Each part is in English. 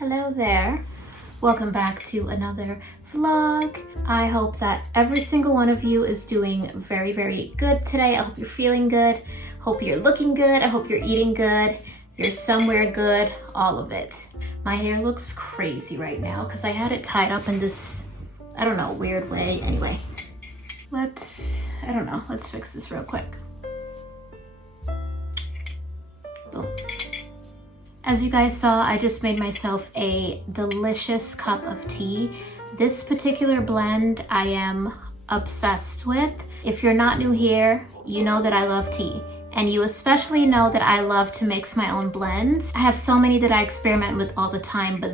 Hello there. Welcome back to another vlog. I hope that every single one of you is doing very, very good today. I hope you're feeling good. Hope you're looking good. I hope you're eating good. You're somewhere good, all of it. My hair looks crazy right now because I had it tied up in this, I don't know, weird way. Anyway, let's fix this real quick. Boom. As you guys saw, I just made myself a delicious cup of tea. This particular blend I am obsessed with. If you're not new here, you know that I love tea. And you especially know that I love to mix my own blends. I have so many that I experiment with all the time, but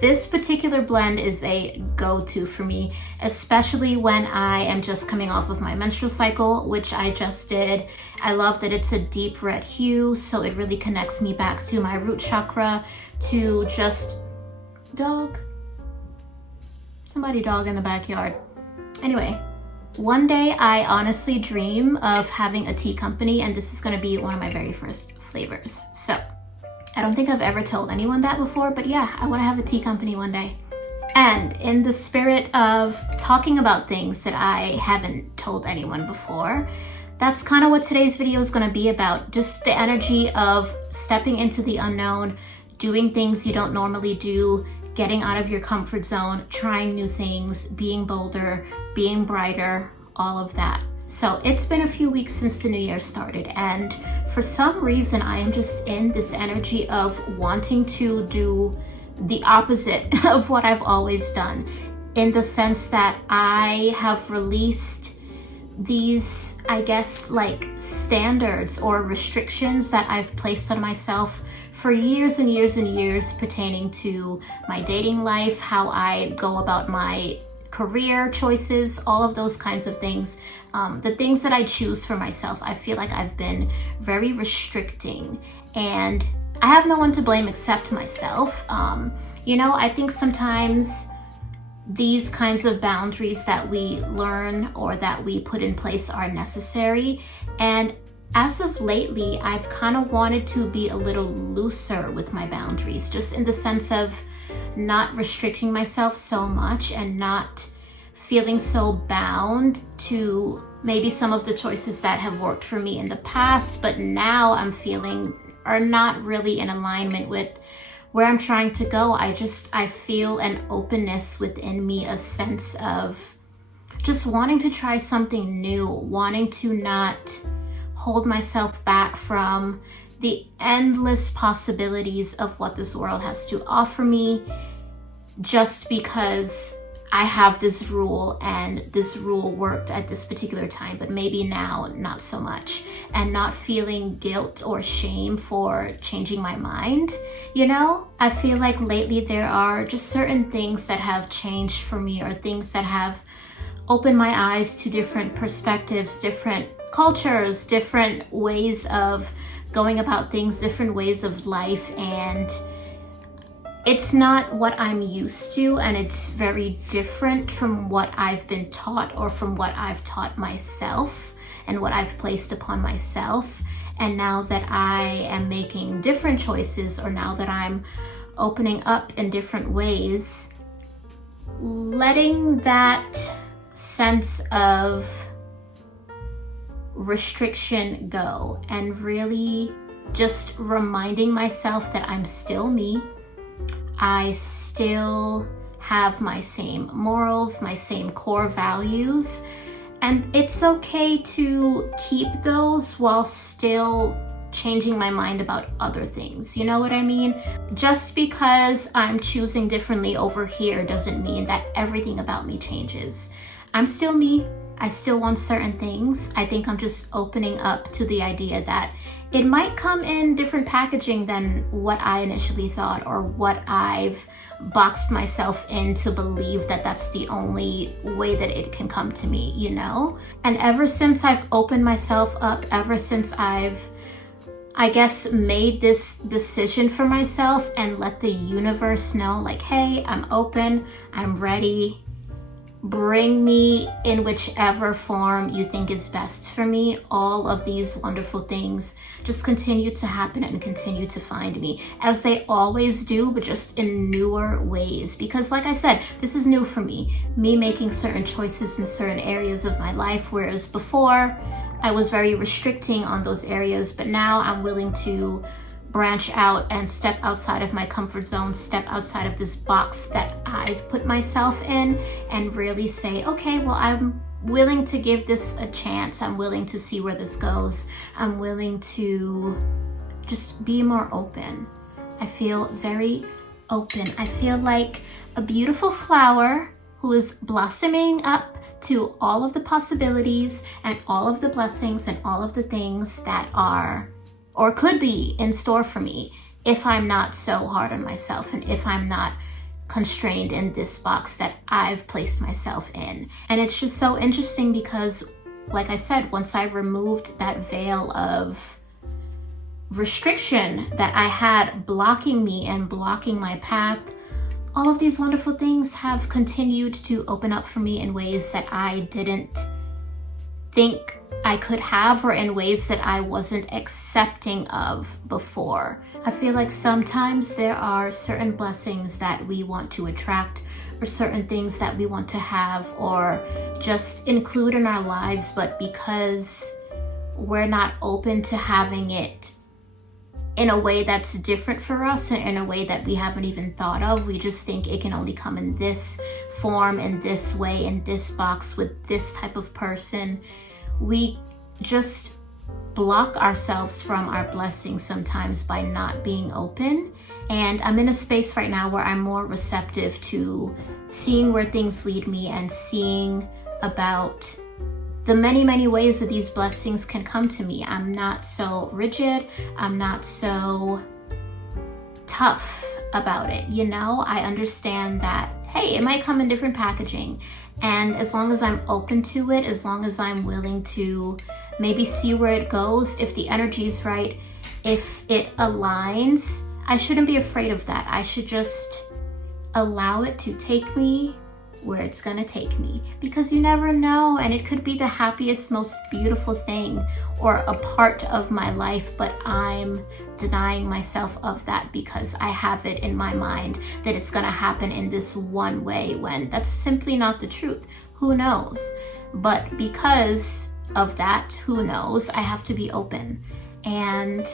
this particular blend is a go-to for me, especially when I am just coming off of my menstrual cycle, which I just did. I love that it's a deep red hue, so it really connects me back to my root chakra, to just somebody dog in the backyard. Anyway, one day I honestly dream of having a tea company, and this is gonna be one of my very first flavors. So I don't think I've ever told anyone that before, but yeah, I want to have a tea company one day. And in the spirit of talking about things that I haven't told anyone before, that's kind of what today's video is going to be about. Just the energy of stepping into the unknown, doing things you don't normally do, getting out of your comfort zone, trying new things, being bolder, being brighter, all of that. So it's been a few weeks since the new year started, and for some reason I am just in this energy of wanting to do the opposite of what I've always done, in the sense that I have released these, I guess, like standards or restrictions that I've placed on myself for years and years and years, pertaining to my dating life, how I go about my career choices, all of those kinds of things. The things that I choose for myself, I feel like I've been very restricting, and I have no one to blame except myself. I think sometimes these kinds of boundaries that we learn or that we put in place are necessary. And as of lately, I've kind of wanted to be a little looser with my boundaries, just in the sense of not restricting myself so much and not feeling so bound to maybe some of the choices that have worked for me in the past, but now I'm feeling are not really in alignment with where I'm trying to go. I feel an openness within me, a sense of just wanting to try something new, wanting to not hold myself back from the endless possibilities of what this world has to offer me, just because I have this rule and this rule worked at this particular time, but maybe now not so much, and not feeling guilt or shame for changing my mind. I feel like lately there are just certain things that have changed for me, or things that have opened my eyes to different perspectives, different cultures, different ways of going about things, different ways of life, and it's not what I'm used to, and it's very different from what I've been taught, or from what I've taught myself and what I've placed upon myself. And now that I am making different choices, or now that I'm opening up in different ways, letting that sense of restriction go, and really just reminding myself that I'm still me. I still have my same morals, my same core values, and it's okay to keep those while still changing my mind about other things. You know what I mean? Just because I'm choosing differently over here doesn't mean that everything about me changes. I'm still me. I still want certain things. I think I'm just opening up to the idea that it might come in different packaging than what I initially thought, or what I've boxed myself in to believe that that's the only way that it can come to me, And ever since I've opened myself up, ever since I've, I guess, made this decision for myself and let the universe know, like, hey, I'm open, I'm ready, bring me in whichever form you think is best for me. All of these wonderful things just continue to happen and continue to find me, as they always do, but just in newer ways. Because like I said, this is new for me making certain choices in certain areas of my life, whereas before I was very restricting on those areas, but now I'm willing to branch out and step outside of my comfort zone, step outside of this box that I've put myself in, and really say, okay, well, I'm willing to give this a chance. I'm willing to see where this goes. I'm willing to just be more open. I feel very open. I feel like a beautiful flower who is blossoming up to all of the possibilities and all of the blessings and all of the things that are or could be in store for me if I'm not so hard on myself and if I'm not constrained in this box that I've placed myself in. And it's just so interesting because, like I said, once I removed that veil of restriction that I had blocking me and blocking my path, all of these wonderful things have continued to open up for me in ways that I didn't think I could have, or in ways that I wasn't accepting of before. I feel like sometimes there are certain blessings that we want to attract, or certain things that we want to have or just include in our lives, but because we're not open to having it in a way that's different for us and in a way that we haven't even thought of, we just think it can only come in this form, in this way, in this box, with this type of person. We just block ourselves from our blessings sometimes by not being open. And I'm in a space right now where I'm more receptive to seeing where things lead me and seeing about the many, many ways that these blessings can come to me. I'm not so rigid. I'm not so tough about it. You know, I understand that, hey, it might come in different packaging. And as long as I'm open to it, as long as I'm willing to maybe see where it goes, if the energy is right, if it aligns, I shouldn't be afraid of that. I should just allow it to take me where it's gonna take me, because you never know, and it could be the happiest, most beautiful thing or a part of my life, but I'm denying myself of that because I have it in my mind that it's gonna happen in this one way, when that's simply not the truth. Who knows? But because of that, who knows, I have to be open, and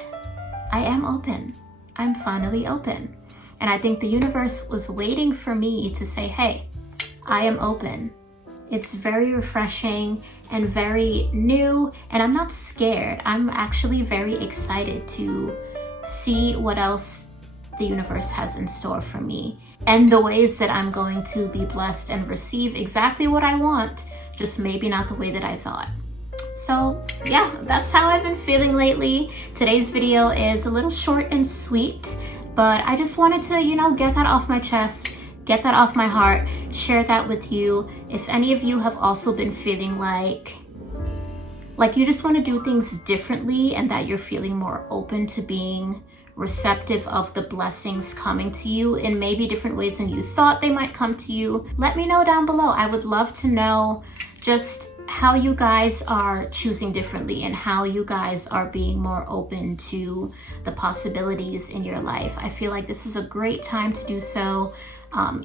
I am open. I'm finally open. And I think the universe was waiting for me to say, hey, I am open. It's very refreshing and very new, and I'm not scared. I'm actually very excited to see what else the universe has in store for me and the ways that I'm going to be blessed and receive exactly what I want, just maybe not the way that I thought. So yeah, that's how I've been feeling lately. Today's video is a little short and sweet, but I just wanted to, you know, get that off my chest, get that off my heart, share that with you. If any of you have also been feeling like you just want to do things differently and that you're feeling more open to being receptive of the blessings coming to you in maybe different ways than you thought they might come to you, let me know down below. I would love to know just how you guys are choosing differently and how you guys are being more open to the possibilities in your life. I feel like this is a great time to do so.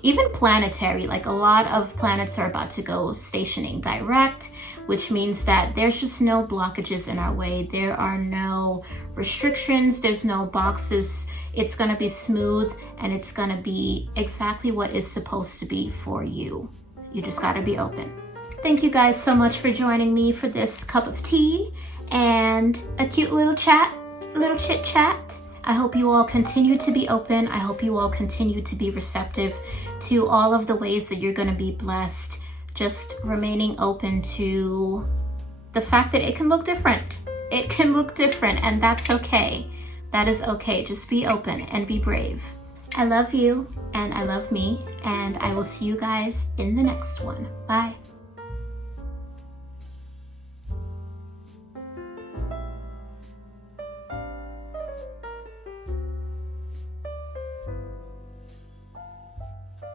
Even planetary, like a lot of planets are about to go stationing direct, which means that there's just no blockages in our way. There are no restrictions, there's no boxes. It's gonna be smooth and it's gonna be exactly what is supposed to be for you. You just gotta be open. Thank you guys so much for joining me for this cup of tea and a cute little chat, a little chit chat. I hope you all continue to be open. I hope you all continue to be receptive to all of the ways that you're going to be blessed. Just remaining open to the fact that it can look different. It can look different, and that's okay. That is okay. Just be open and be brave. I love you, and I love me, and I will see you guys in the next one. Bye.